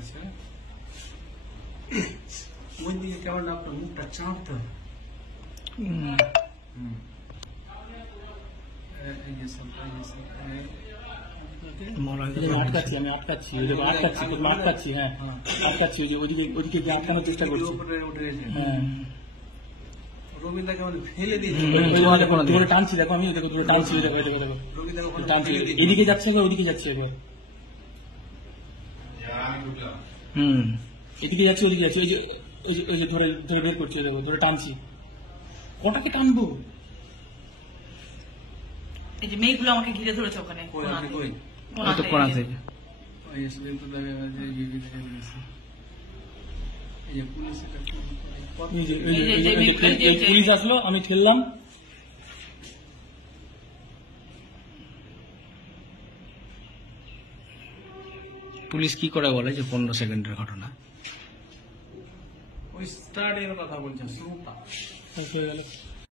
আসছে। ওই দিকে কেমন আপনার মুখটা চাপতে হবে। আটকাচ্ছি, আমি আটকাচ্ছি, আটকাচ্ছি, হ্যাঁ আটকাচ্ছি, ওদিকে ওদিকে আটকানোর চেষ্টা করছি। হ্যাঁ ধরে টানছি, দেখো আমি দেখো ধরে টানছি, দেখো দেখো দেখো টানছি, এদিকে যাচ্ছে এবার, ওদিকে যাচ্ছে এবার। এদিকে যাচ্ছে ওদিকে যাচ্ছে, ওই যে ধরে ধরে বের করছি, দেখো ধরে টানছি। কটাকে টানবো? এই যে মেয়েগুলো আমাকে ঘিরে ধরেছে ওখানে কোনা থেকে। পুলিশ আসলো, আমি ঠেললাম। পুলিশ কি করে বলে যে 15 সেকেন্ডের ঘটনা? ওই স্টার্টের কথা বলছে, শুরুটা হয়ে গেল।